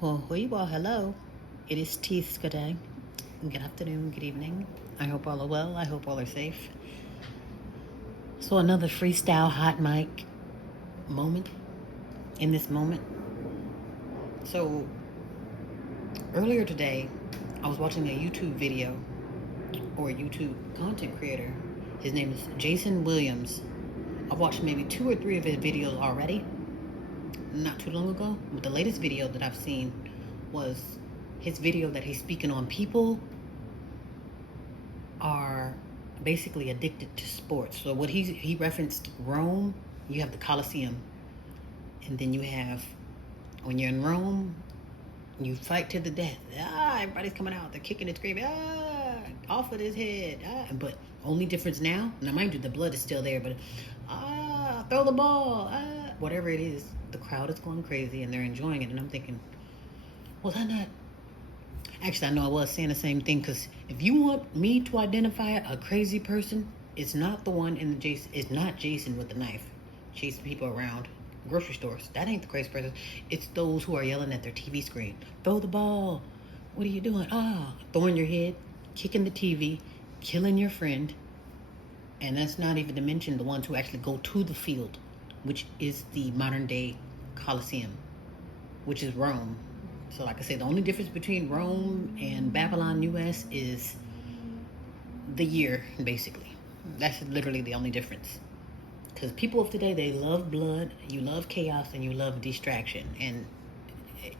Well, hello. It is Teeth day. Good afternoon, good evening. I hope all are well. I hope all are safe. So, another freestyle hot mic moment in this moment. So, earlier today, I was watching a YouTube video or a YouTube content creator. His name is Jason Williams. I've watched maybe 2 or 3 of his videos already, not too long ago. But the latest video that I've seen was his video that he's speaking on people are basically addicted to sports. So what he referenced Rome, you have the Colosseum, and then you have when you're in Rome, you fight to the death. Everybody's coming out, they're kicking and screaming, off with his head. But only difference now, mind you, the blood is still there, but throw the ball, whatever it is, the crowd is going crazy and they're enjoying it. And I'm thinking, was I not? Actually, I know I was saying the same thing, because if you want me to identify a crazy person, it's not the one in the Jason. It's not Jason with the knife chasing people around grocery stores. That ain't the crazy person. It's those who are yelling at their TV screen. Throw the ball. What are you doing? Throwing your head, kicking the TV, killing your friend. And that's not even to mention the ones who actually go to the field, which is the modern day Colosseum, which is Rome. So like I said, the only difference between Rome and Babylon, US is the year, basically. That's literally the only difference. Because people of today, they love blood, you love chaos, and you love distraction. And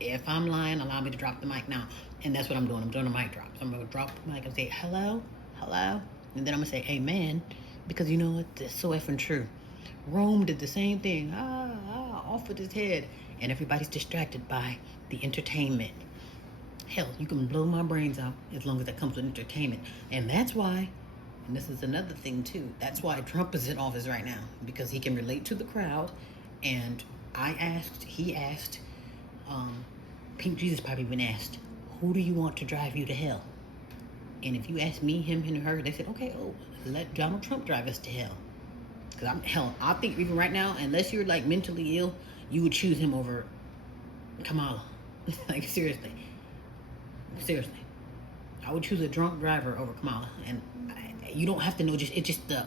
if I'm lying, allow me to drop the mic now. And that's what I'm doing. I'm doing a mic drop. So I'm going to drop the mic and say, hello, hello. And then I'm going to say, amen. Because you know what? It's so effing true. Rome did the same thing. Off with his head. And everybody's distracted by the entertainment. Hell, you can blow my brains out as long as that comes with entertainment. And that's why, and this is another thing too, that's why Trump is in office right now. Because he can relate to the crowd. And he asked, Pink Jesus probably been asked, who do you want to drive you to hell? And if you ask me, him, and her, they said, okay, let Donald Trump drive us to hell. Because I think even right now, unless you're like mentally ill, you would choose him over Kamala. Like, seriously. I would choose a drunk driver over Kamala. And you don't have to know, it's just the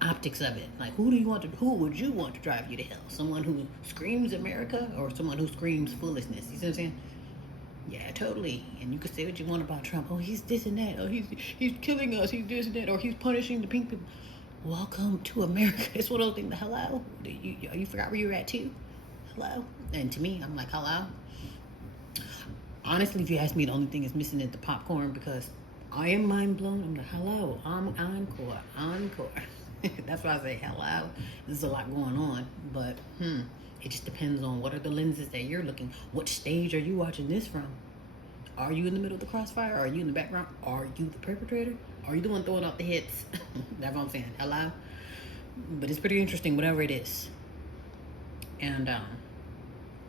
optics of it. Like, who would you want to drive you to hell? Someone who screams America or someone who screams foolishness? You see what I'm saying? Yeah, totally. And you can say what you want about Trump. Oh, he's this and that. Oh, he's killing us. He's this and that. Or he's punishing the pink people. Welcome to America. It's one of those things. Hello? You forgot where you're at too? Hello? And to me, I'm like, hello? Honestly, if you ask me, the only thing is missing is the popcorn, because I am mind blown. I'm like, hello, I'm encore. That's why I say hello. There's a lot going on, but it just depends on what are the lenses that you're looking. What stage are you watching this from? Are you in the middle of the crossfire? Are you in the background? Are you the perpetrator? Are you the one throwing out the hits? That's what I'm saying. Hello? But it's pretty interesting, whatever it is. And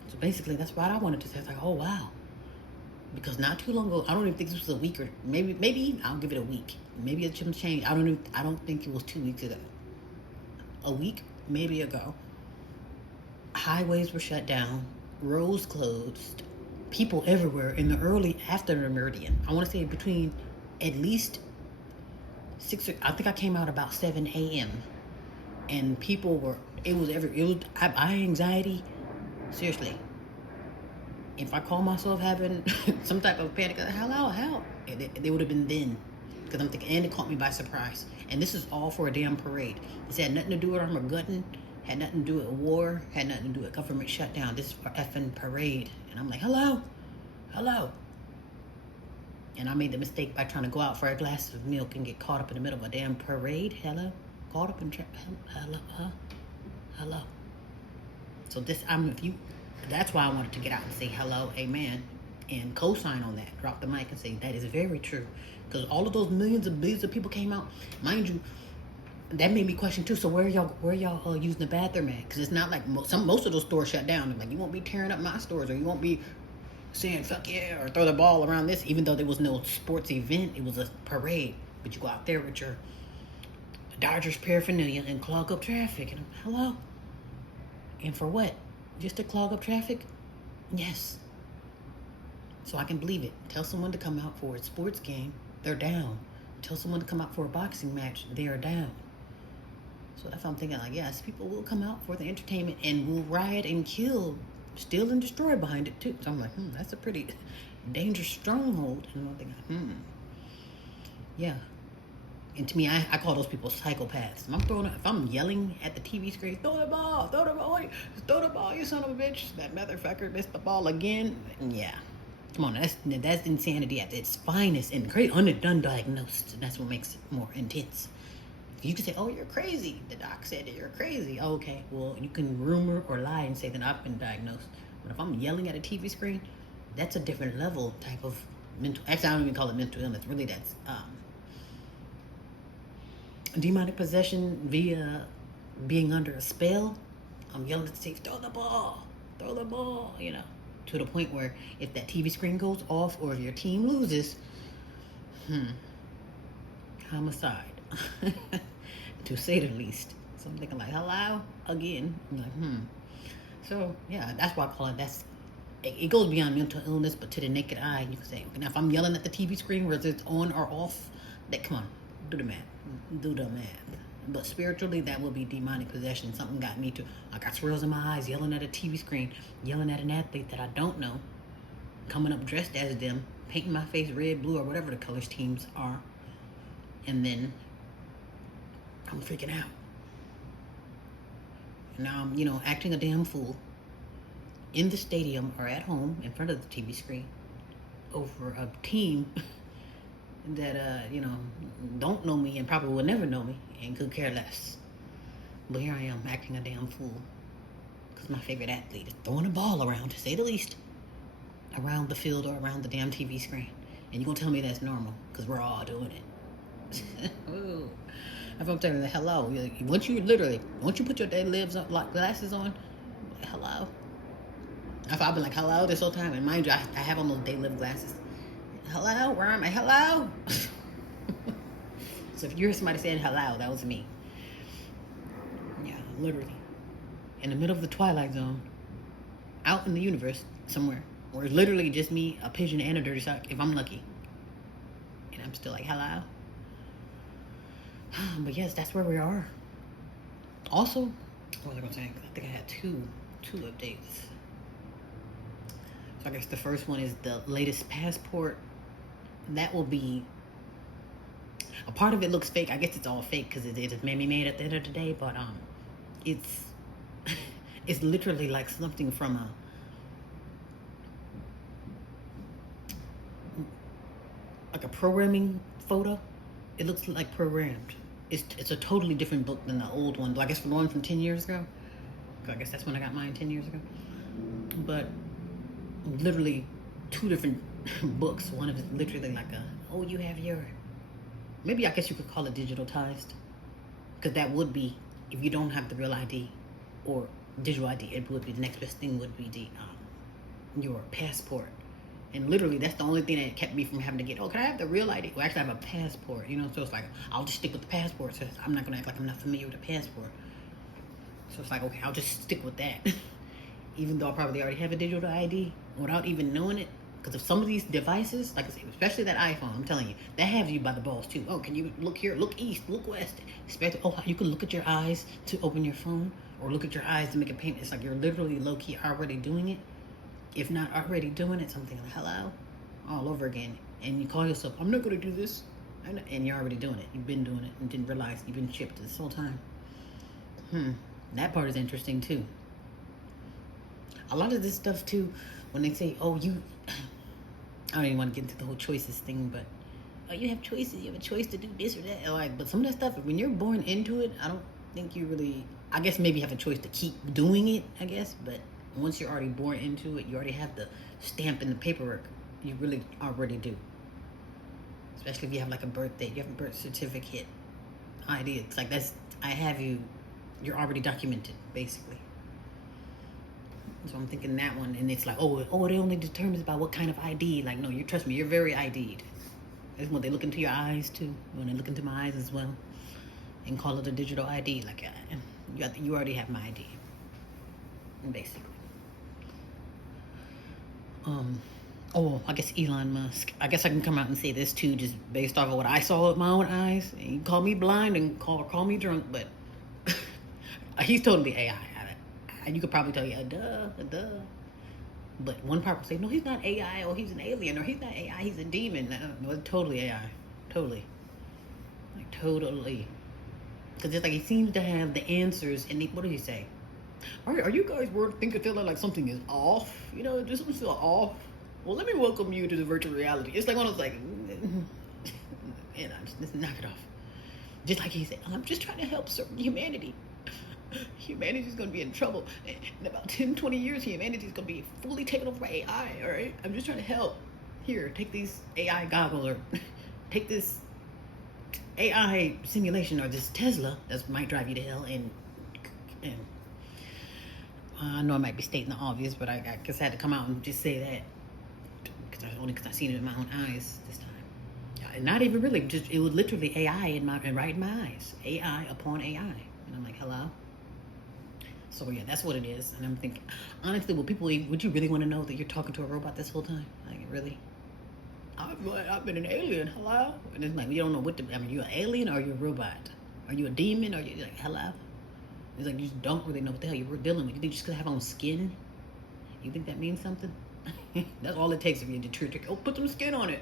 so basically, that's what I wanted to say. It's like, oh, wow. Because not too long ago, I don't even think this was a week, or maybe I'll give it a week. Maybe it's some change. I don't think it was 2 weeks ago. A week, maybe ago. Highways were shut down. Roads closed. People everywhere in the early after the meridian. I want to say between at least 6. I think I came out about 7 a.m. And people were. I anxiety. Seriously. If I call myself having some type of panic, how? It would have been then. Because I'm thinking, and it caught me by surprise. And this is all for a damn parade. This had nothing to do with Armageddon, had nothing to do with war, had nothing to do with government shutdown. This is for effing parade. And I'm like, hello? And I made the mistake by trying to go out for a glass of milk and get caught up in the middle of a damn parade. Hello? Caught up in hello. So that's why I wanted to get out and say hello, amen, and co-sign on that. Drop the mic and say that is very true. Because all of those millions and billions of people came out, mind you, that made me question too. So where y'all using the bathroom at? Because it's not like most of those stores shut down. Like, you won't be tearing up my stores, or you won't be saying fuck yeah or throw the ball around this. Even though there was no sports event, it was a parade. But you go out there with your Dodgers paraphernalia and clog up traffic. And hello? And for what? Just to clog up traffic? Yes. So I can believe it. Tell someone to come out for a sports game, they're down. Tell someone to come out for a boxing match, they are down. So that's what I'm thinking, like, yes, people will come out for the entertainment and will riot and kill, steal and destroy behind it too. So I'm like, that's a pretty dangerous stronghold. And I'm thinking, yeah. And to me, I call those people psychopaths. If I'm yelling at the TV screen, throw the ball, throw the ball, you son of a bitch. That motherfucker missed the ball again. Yeah. Come on, that's insanity at its finest and great undiagnosed. And that's what makes it more intense. You can say, oh, you're crazy. The doc said that you're crazy. Oh, okay, well, you can rumor or lie and say that I've been diagnosed. But if I'm yelling at a TV screen, that's a different level type of mental. Actually, I don't even call it mental illness. Really, that's demonic possession via being under a spell. I'm yelling at the TV, throw the ball, to the point where if that TV screen goes off or if your team loses, homicide, to say the least. So I'm thinking like, hello, again. I'm like, So yeah, that's why I call it. It goes beyond mental illness, but to the naked eye, you can say, okay, now if I'm yelling at the TV screen, whether it's on or off, come on, do the math. But spiritually, that will be demonic possession. Something got me to. I got swirls in my eyes, yelling at a TV screen, yelling at an athlete that I don't know, coming up dressed as them, painting my face red, blue, or whatever the colors teams are, and then I'm freaking out. And now I'm, acting a damn fool in the stadium or at home in front of the TV screen over a team that don't know me and probably will never know me and could care less. But here I am acting a damn fool because my favorite athlete is throwing a ball around, to say the least, around the field or around the damn TV screen. And you're gonna tell me that's normal because we're all doing it. Ooh. If I'm telling you hello, once you put your day lives like glasses on, hello. If I've been like hello this whole time, and mind you, I have on those day live glasses. Hello, where am I? Hello. So if you hear somebody saying hello, that was me. Yeah, literally. In the middle of the Twilight Zone, out in the universe somewhere, where it's literally just me, a pigeon, and a dirty sock, if I'm lucky. And I'm still like, hello. But yes, that's where we are. Also, what was I going to say? I think I had two updates. So I guess the first one is the latest passport. That will be, a part of it looks fake. I guess it's all fake because it is made at the end of the day. But it's it's literally like something from a programming photo. It looks like programmed. It's a totally different book than the old one. I guess the one from 10 years ago. I guess that's when I got mine 10 years ago. But literally two different books. One of it literally like you have your, maybe I guess you could call it digitalized. Because that would be, if you don't have the real ID or digital ID, it would be, the next best thing would be your passport. And literally, that's the only thing that kept me from having to get, can I have the real ID? Well, actually, I have a passport, So it's like, I'll just stick with the passport. So I'm not going to act like I'm not familiar with the passport. So it's like, okay, I'll just stick with that. Even though I probably already have a digital ID without even knowing it. Because of some of these devices, like I say, especially that iPhone, I'm telling you, that has you by the balls too. Oh, can you look here, look east, look west? You can look at your eyes to open your phone, or look at your eyes to make a payment. It's like you're literally low-key already doing it. If not already doing it, something like hello, all over again. And you call yourself, I'm not going to do this. And you're already doing it. You've been doing it and didn't realize you've been chipped this whole time. That part is interesting too. A lot of this stuff too, when they say, I don't even want to get into the whole choices thing, but you have choices. You have a choice to do this or that. But some of that stuff, when you're born into it, I don't think you really, I guess maybe you have a choice to keep doing it, I guess. But once you're already born into it, you already have the stamp and the paperwork. You really already do. Especially if you have like a birth date, you have a birth certificate, ID. It's like you're already documented, basically. So I'm thinking that one, and it's like, it only determines about what kind of ID. Like, no, trust me, you're very ID'd. That's when they look into your eyes too. When they look into my eyes as well, and call it a digital ID. Like, you already have my ID, basically. Oh, I guess Elon Musk. I guess I can come out and say this too, just based off of what I saw with my own eyes. And you call me blind and call me drunk, but he's totally AI. And you could probably tell, yeah, duh. But one part will say, no, he's not AI, or he's an alien, or he's not AI, he's a demon. No, it's totally AI. Totally. Like, totally. Because it's like he seems to have the answers, and what did he say? Are you guys feeling like something is off? You know, does something feel off? Well, let me welcome you to the virtual reality. It's like one of those, like, just knock it off. Just like he said, I'm just trying to help certain humanity. Humanity's going to be in trouble. In about 10, 20 years, humanity's going to be fully taken over by AI, all right? I'm just trying to help. Here, take these AI goggles, or take this AI simulation, or this Tesla that might drive you to hell, and I know I might be stating the obvious, but I guess I had to come out and just say that because I seen it in my own eyes this time. Not even really, just it was literally AI right in my eyes. AI upon AI, and I'm like, hello. So yeah, that's what it is. And I'm thinking, honestly, would you really want to know that you're talking to a robot this whole time? Like, really? I've been an alien. Hello. And it's like, you don't know you an alien or you a robot? Are you a demon or you like, hello? It's like, you just don't really know what the hell you're dealing with. You think you just gonna have on skin? You think that means something? That's all it takes if you're the truth. Oh, put some skin on it.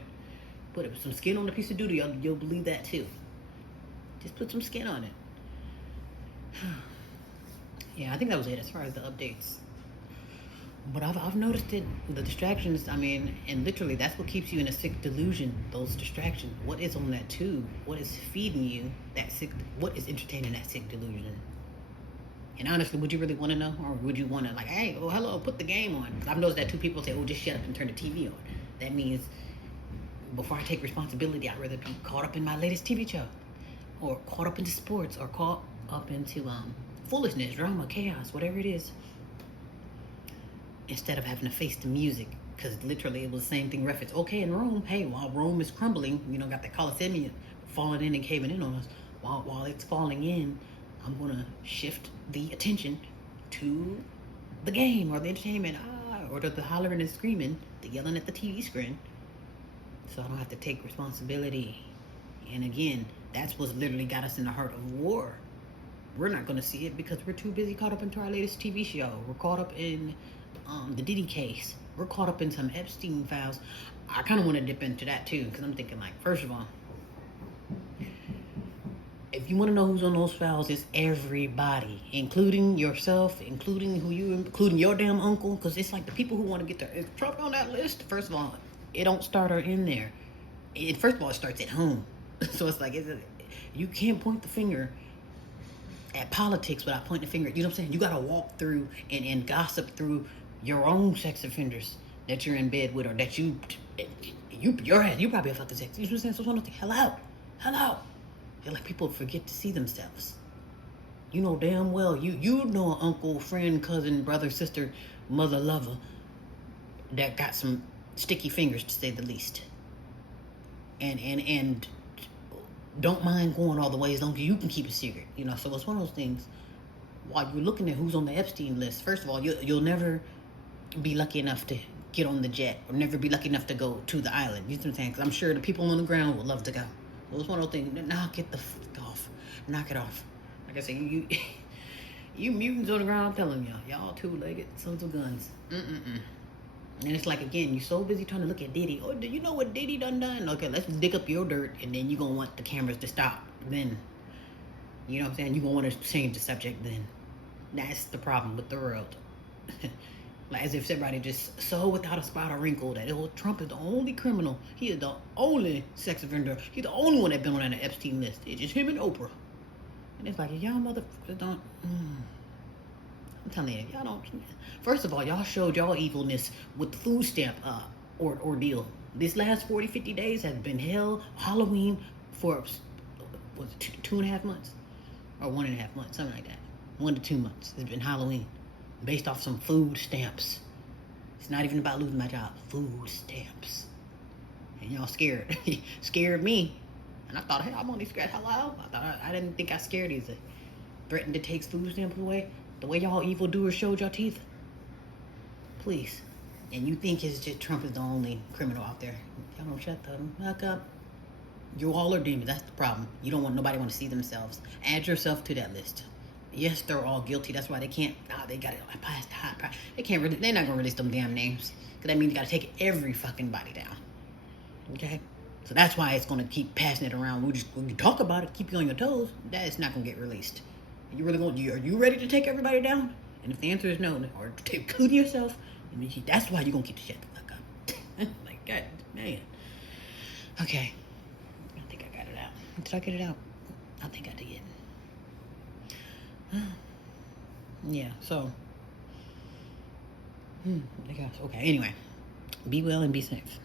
Put some skin on a piece of doodle. You'll believe that too. Just put some skin on it. Yeah, I think that was it as far as the updates. But I've noticed it, the distractions, and literally that's what keeps you in a sick delusion, those distractions. What is on that tube? What is feeding you what is entertaining that sick delusion? And honestly, would you really want to know? Or would you want to, like, hey, oh, hello, put the game on? I've noticed that two people say, oh, just shut up and turn the TV on. That means before I take responsibility, I'd rather be caught up in my latest TV show, or caught up into sports, or caught up into foolishness, drama, chaos, whatever it is, instead of having to face the music. Because literally it was the same thing referenced. Okay, in Rome, hey, while Rome is crumbling, got the Colosseum falling in and caving in on us. While it's falling in, I'm going to shift the attention to the game or the entertainment, or to the hollering and screaming, the yelling at the TV screen, so I don't have to take responsibility. And again, that's what's literally got us in the heart of war. We're not going to see it because we're too busy caught up into our latest TV show. We're caught up in the Diddy case. We're caught up in some Epstein files. I kind of want to dip into that too, because I'm thinking, like, first of all, if you want to know who's on those files, it's everybody, including yourself, including your damn uncle, because it's like the people who want to get there. Is Trump on that list? First of all, it don't start her in there. First of all, it starts at home. So it's like, you can't point the finger at politics without pointing the finger. You know what I'm saying? You got to walk through and gossip through your own sex offenders that you're in bed with, or that you probably a fucking sex. You know what I'm saying? So someone think, hello. They're like, people forget to see themselves. You know damn well, you know an uncle, friend, cousin, brother, sister, mother, lover that got some sticky fingers, to say the least. And don't mind going all the way as long as you can keep it secret. So it's one of those things. While you're looking at who's on the Epstein list, first of all, you'll never be lucky enough to get on the jet, or never be lucky enough to go to the island. You know what I'm saying? Because I'm sure the people on the ground would love to go. Well, it's one of those things. Knock it off. Knock it off. Like I said, you mutants on the ground, I'm telling y'all two-legged sons of guns. And it's like, again, you're so busy trying to look at Diddy. Oh, do you know what Diddy done? Okay, let's dig up your dirt, and then you're going to want the cameras to stop. Then, you know what I'm saying? You're going to want to change the subject then. That's the problem with the world. Like, as if everybody just so without a spot or wrinkle that Trump is the only criminal. He is the only sex offender. He's the only one that's been on the Epstein list. It's just him and Oprah. And it's like, y'all motherfuckers don't... I'm telling you, y'all don't... First of all, y'all showed y'all evilness with the food stamp ordeal. This last 40, 50 days has been hell, Halloween for, was it 2.5 months? Or 1.5 months, something like that. 1 to 2 months. It's been Halloween. Based off some food stamps. It's not even about losing my job. Food stamps. And y'all scared. Scared me. And I thought, hey, I'm only scared. Hello? I didn't think I scared either. Threatened to take food stamps away. The way y'all evildoers showed your teeth. Please. and you think it's just Trump is the only criminal out there. Y'all don't shut the fuck up. You all are demons. That's the problem. You don't want nobody want to see themselves. Add yourself to that list. Yes, they're all guilty. That's why they can't. They got it past the hot. They can't. They're not gonna release them damn names. Cause that means you gotta take every fucking body down. Okay. So that's why it's gonna keep passing it around. We can talk about it, keep you on your toes. That is not gonna get released. Are you ready to take everybody down? And if the answer is no, or including yourself, that's why you're gonna keep the shit the fuck up. Like, God, man. Okay. I think I got it out. Did I get it out? I think I did. Yeah, so. I guess. Okay, anyway. Be well and be safe.